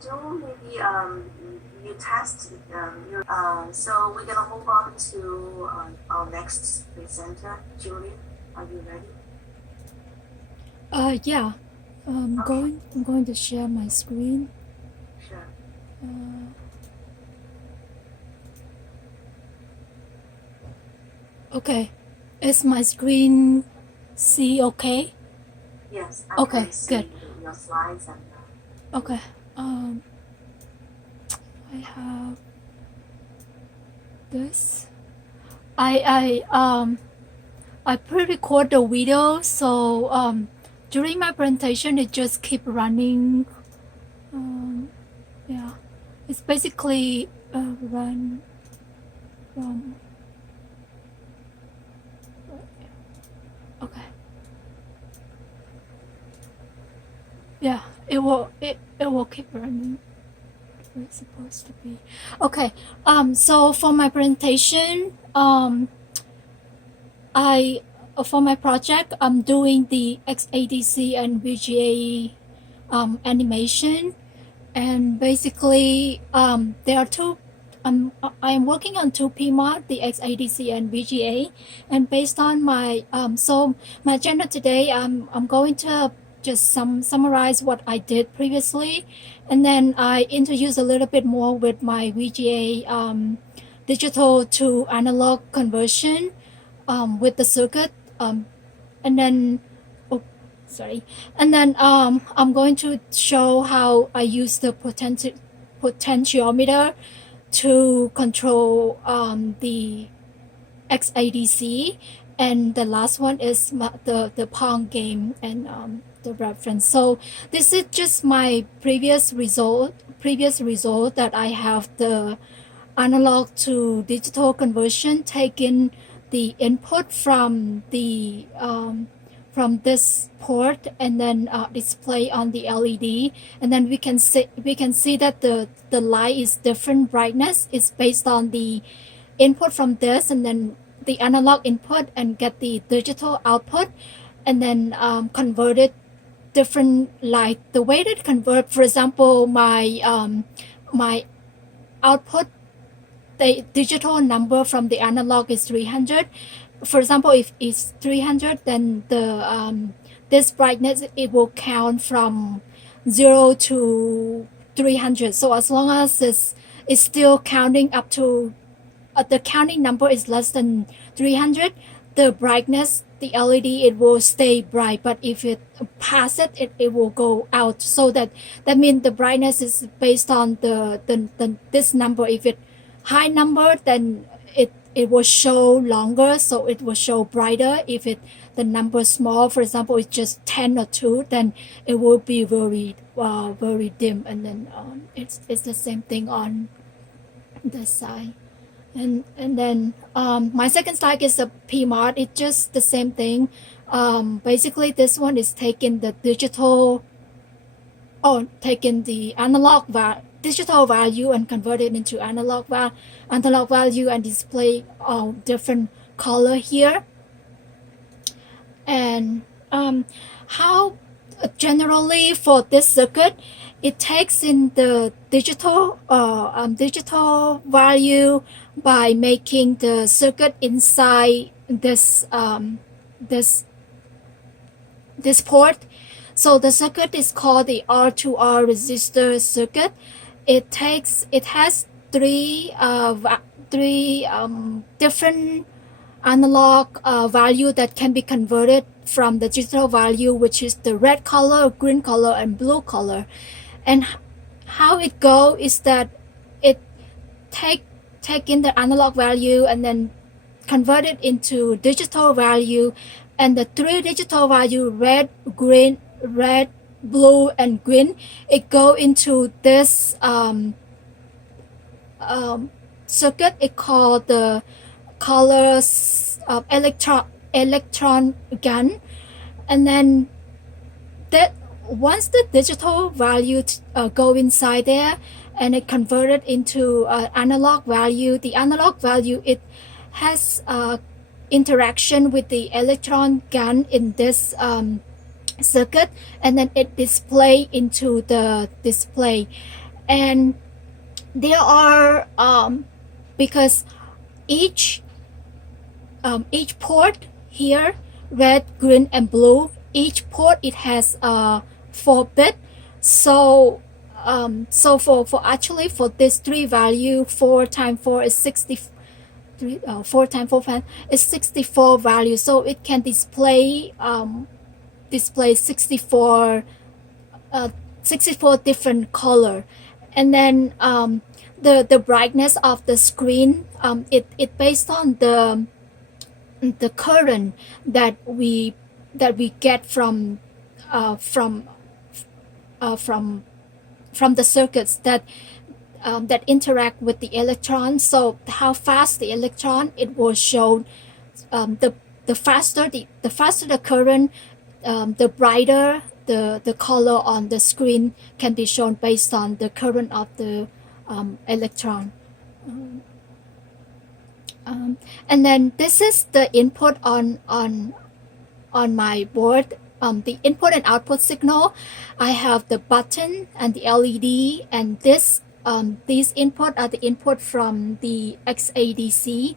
do maybe you test your so we're gonna move on to our next presenter, Julie. Are you ready? Yeah. Okay. I'm going to share my screen. Sure. Okay. Is my screen see okay? Yes, I Okay, can see good. your slides and Okay. I have this. I pre-record the video, so during my presentation it just keep running. Yeah, it's basically run from. Okay. Yeah, it will keep running. It's supposed to be. Okay. So for my presentation, for my project, I'm doing the XADC and VGA animation, and basically there are two. I'm working on two PMOD, the XADC and VGA, and based on my so my agenda today, I'm going to just summarize what I did previously, and then I introduce a little bit more with my VGA digital to analog conversion with the circuit, and then and then I'm going to show how I use the potentiometer to control the XADC, and the last one is the Pong game and the reference. So this is just my previous result that I have the analog to digital conversion, taking the input from the from this port and then display on the LED, and then we can see that the light is different brightness. It's based on the input from this and then the analog input, and get the digital output, and then convert it different light. The way that convert, for example, my output, the digital number from the analog is 300. For example, if it's 300, then the this brightness, it will count from 0 to 300. So as long as it's still counting up to the counting number is less than 300, the brightness, the LED, it will stay bright. But if it passes it will go out. So that means the brightness is based on this number. If it high number, then it will show longer, so it will show brighter. If the number small, for example, it's just 10 or 2, then it will be very dim. And then it's the same thing on this side. And then my second slide is a PMOD. It's just the same thing. Basically, this one is taking the taking the digital value and convert it into analog value and display different color here. And how generally for this circuit, it takes in the digital value by making the circuit inside this port. So the circuit is called the R2R resistor circuit. It has three different analog value that can be converted from the digital value, which is the red color, green color, and blue color. And how it go is that it take in the analog value and then convert it into digital value, and the three digital value, red, blue, and green, it go into this circuit. It called the colors electron gun. And then that once the digital value go inside there and it converted into analog value, the analog value, it has interaction with the electron gun in this circuit, and then it display into the display. And there are because each port here, red, green, and blue, each port it has 4 bit. So for actually for this 3 value, 4 times 4 is 63. 4 times 4 is 64 value, so it can display 64 different color. And then the brightness of the screen, it based on the current that we get from the circuits that interact with the electron. So how fast the electron, it will show the faster the current, the brighter the color on the screen can be shown based on the current of the electron. And then this is the input on my board. The input and output signal, I have the button and the LED, and these input are the input from the XADC,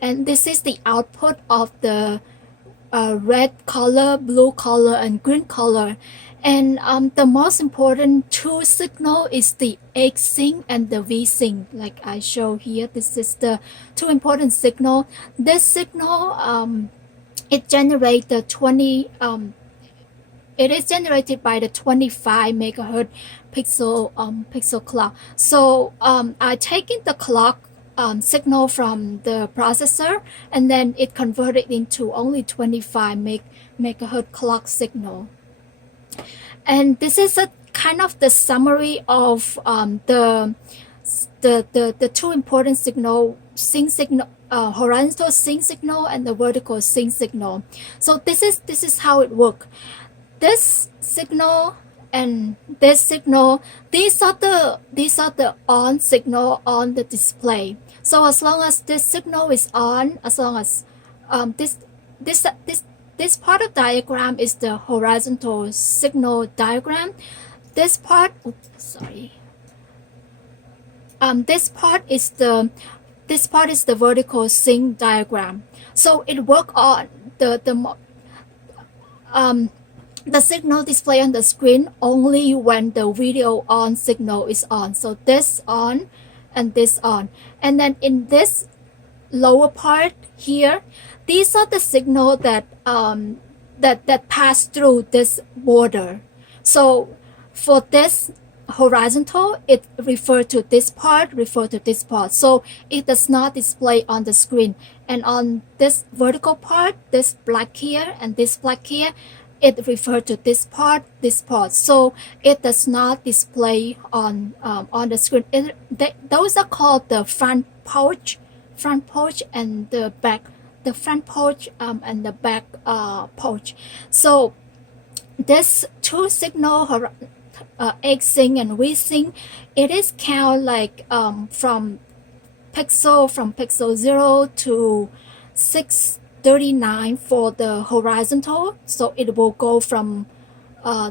and this is the output of the red color, blue color, and green color. And the most important two signal is the X sync and the V sync, like I show here. This is the two important signal. This signal it generates the 20 it is generated by the 25 megahertz pixel clock. So I taking the clock signal from the processor, and then it converted into only 25 megahertz clock signal. And this is a kind of the summary of the two important signal, sync signal, horizontal sync signal and the vertical sync signal. So this is how it works. This signal and this signal, these are the on signal on the display. So as long as this signal is on, as long as this part of diagram is the horizontal signal diagram. This part, this part is the vertical sync diagram. So it work on the signal display on the screen only when the video on signal is on. So this on and this on. And then in this lower part here, these are the signal that that pass through this border. So for this horizontal, it refer to this part, so it does not display on the screen. And on this vertical part, this black here and this black here, it refer to this part, so it does not display on the screen. Those are called the front pouch and the back, the front pouch and the back pouch. So this two signal, X sync and V sync, it is count like from pixel 0 to 639 for the horizontal. So it will go from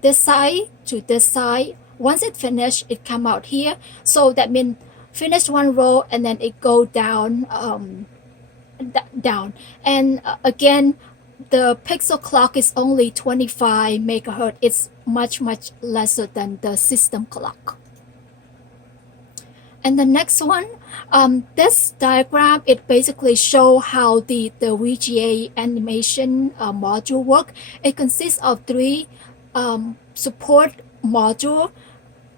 this side to this side. Once it finish, it come out here. So that means finish one row and then it go down down. And again, the pixel clock is only 25 megahertz. It's much lesser than the system clock. And the next one, this diagram, it basically show how the VGA animation module work. It consists of 3 support module,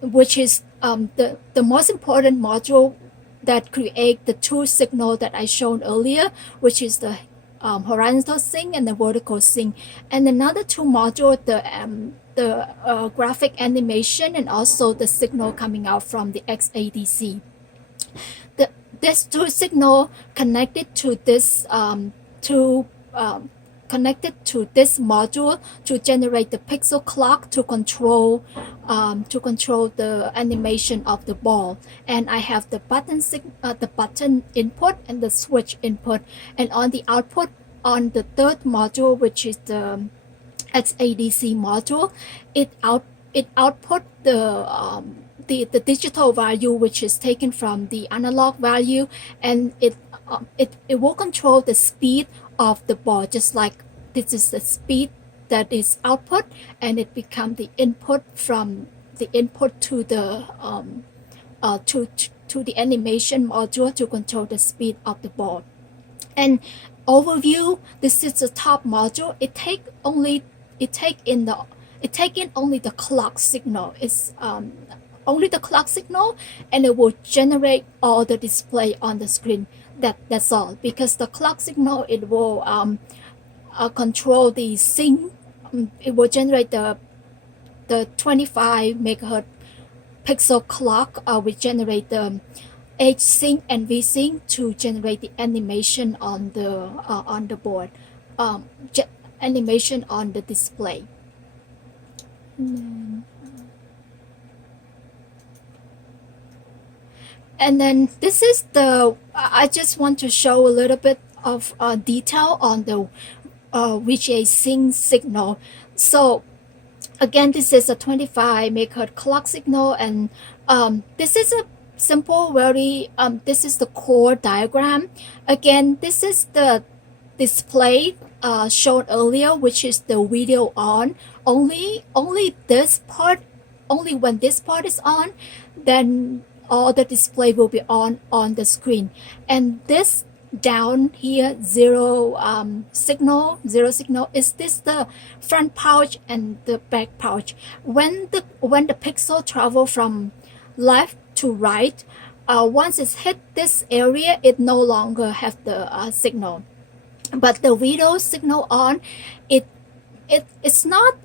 which is the most important module that create the two signal that I shown earlier, which is the horizontal sync and the vertical sync. And another 2 module, the graphic animation and also the signal coming out from the XADC. This 2 signal connected to this connected to this module to generate the pixel clock to control the animation of the ball. And I have the button input and the switch input. And on the output, on the 3rd module, which is the XADC module, it output the digital value, which is taken from the analog value, and it will control the speed of the board, just like this is the speed that is output, and it become the input from the input to the to the animation module to control the speed of the board. And overview, this is the top module. It take in only the clock signal. It's only the clock signal, and it will generate all the display on the screen. That's all, because the clock signal, it will control the sync. It will generate the 25 megahertz pixel clock. We generate the H sync and V sync to generate the animation on the board, animation on the display. And then this is I just want to show a little bit of detail on the VGA sync signal. So again, this is a 25 megahertz clock signal, and this is a simple, this is the core diagram. Again, this is the display shown earlier, which is the video on. Only this part, only when this part is on, then all the display will be on the screen. And this down here, zero signal, is this the front pouch and the back pouch. When the pixel travel from left to right, once it's hit this area, it no longer have the signal. But the video signal on, it's not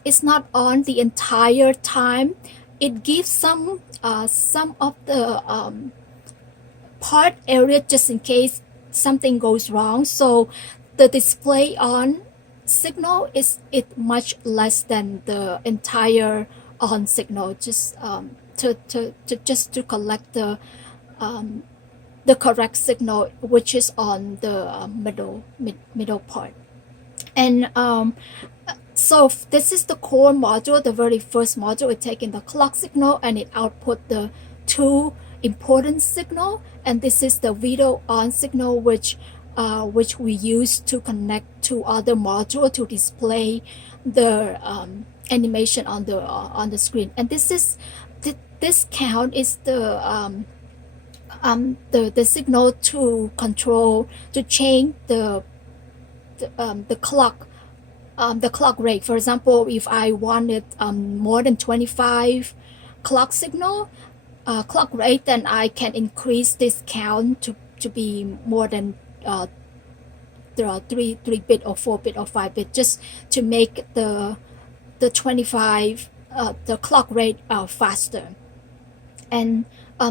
on the entire time. It gives some of the part area just in case something goes wrong. So the display on signal is much less than the entire on signal, just to collect the correct signal, which is on the middle part. And so this is the core module, the very first module. It takes in the clock signal and it output the two important signal, and this is the video on signal, which we use to connect to other module to display the animation on the screen. And this count is the signal to control, to change the clock rate. For example, if I wanted more than 25 clock signal clock rate, then I can increase this count to be more than 3 bit or 4 bit or 5 bit, just to make the 25 the clock rate faster. And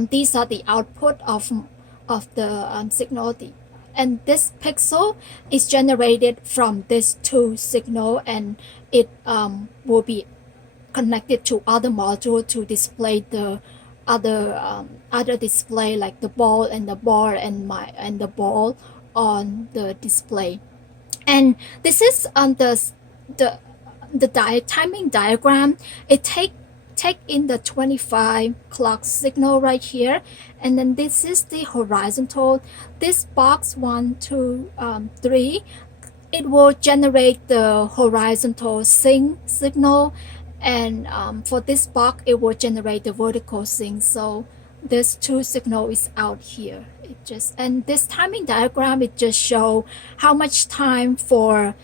these are the output of the signal. And this pixel is generated from this two signal, and it will be connected to other module to display the other display, like the ball and the bar and the ball on the display. And this is the timing diagram. It take in the 25 clock signal right here, and then this is the horizontal. This box 1, 2, 3, it will generate the horizontal sync signal, and for this box it will generate the vertical sync. So this two signal is out here. And this timing diagram, it just show how much time for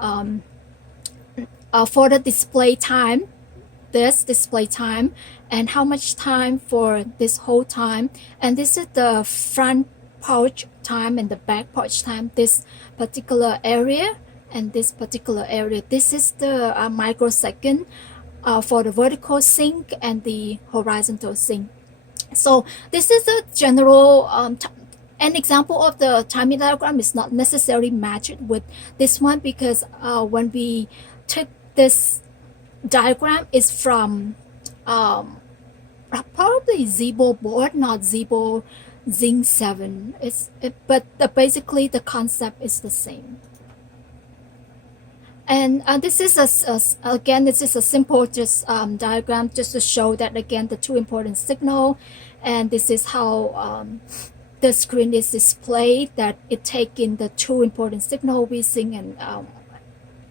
the display time, this display time, and how much time for this whole time. And this is the front pouch time and the back pouch time, this particular area and this particular area. This is the microsecond for the vertical sync and the horizontal sync. So this is a general an example of the timing diagram. Is not necessarily matched with this one, because when we took this diagram is from probably ZBO board, not ZBO Zing 7. But basically the concept is the same. And this is again, this is a simple just diagram just to show that again the two important signal, and this is how the screen is displayed, that it take in the two important signal, V-sync and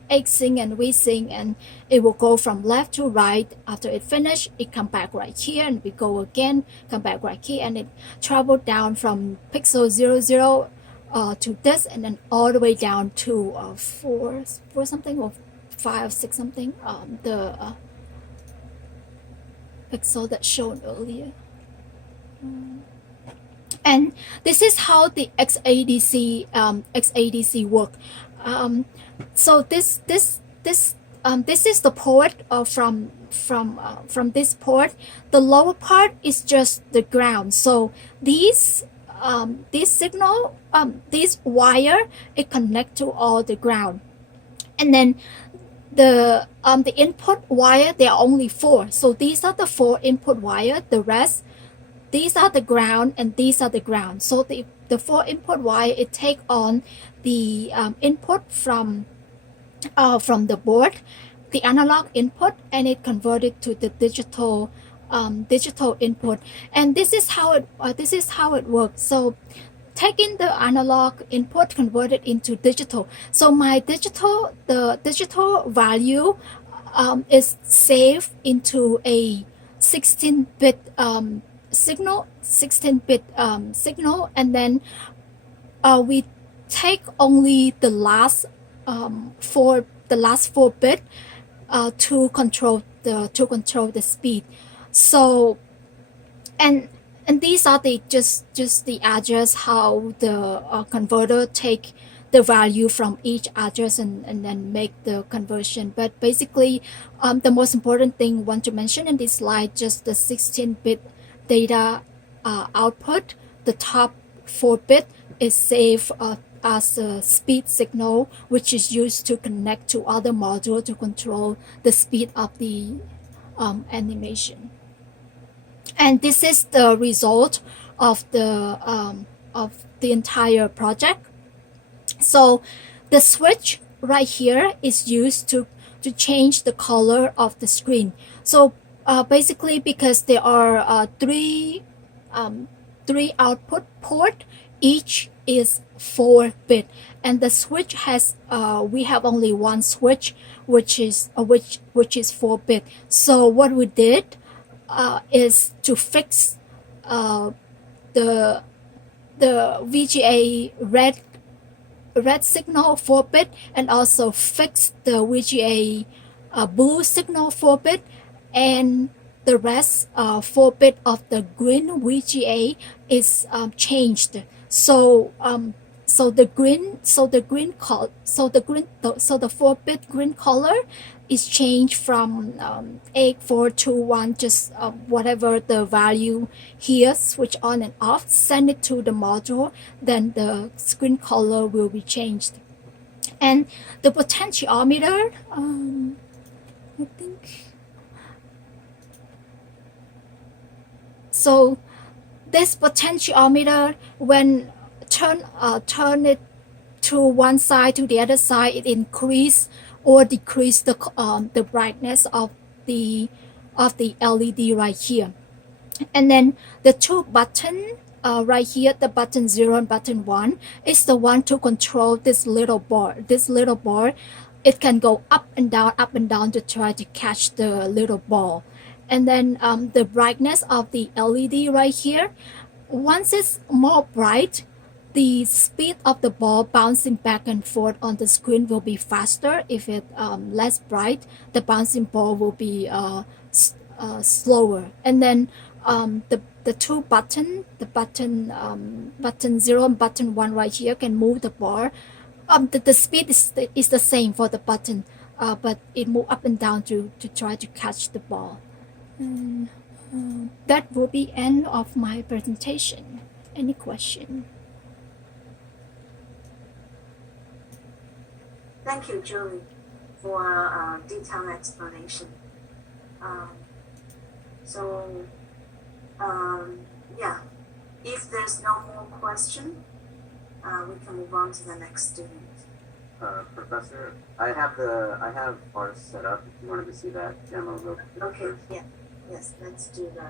X-sync and V-sync, and it will go from left to right. After it finish, it come back right here, and we go again, come back right here, and it travel down from pixel 00 to this, and then all the way down to 4 something or 5 6 something, the pixel that shown earlier. And this is how the XADC work. So this is the port from this port. The lower part is just the ground. So this signal, this wire, it connect to all the ground, and then the input wire, there are only 4. So these are the 4 input wire. The rest, these are the ground, and these are the ground. So the 4 input wire, it take on the input from the board, the analog input, and it converted to the digital input. And this is how it works. So taking the analog input, converted into digital. So the digital value is saved into a 16-bit signal, and then we take only the last 4 bit to control the speed. So and these are the just the address, how the converter take the value from each address and then make the conversion. But basically, the most important thing I want to mention in this slide, just the 16-bit data output. The top 4 bit is saved as a speed signal, which is used to connect to other modules to control the speed of the animation. And this is the result of the entire project. So the switch right here is used to change the color of the screen. So basically, because there are 3 output port, each is 4 bit, and the switch has we have only one switch, which is 4 bit. So what we did is to fix the VGA red signal 4 bit, and also fix the VGA blue signal 4 bit, and the rest 4 bit of the green VGA is changed. So the 4 bit green color is changed from 8421, just whatever the value here, switch on and off, send it to the module, then the screen color will be changed. And the potentiometer, I think, so this potentiometer, when turn it to one side to the other side, it increase or decrease the brightness of the LED right here. And then the 2 button right here, the button 0 and button 1, is the one to control this little bar. It can go up and down to try to catch the little ball. And then the brightness of the LED right here, once it's more bright, the speed of the ball bouncing back and forth on the screen will be faster. If it less bright, the bouncing ball will be slower. And then the 2 button, button 0 and button 1 right here, can move the bar. The speed is the same for the button, but it move up and down to try to catch the ball. And that will be end of my presentation. Any question? Thank you, Julie, for detailed explanation. Yeah, if there's no more question, we can move on to the next student. Professor, I have ours set up. If you wanted to see that demo real quick Okay, first. yeah, yes, let's do the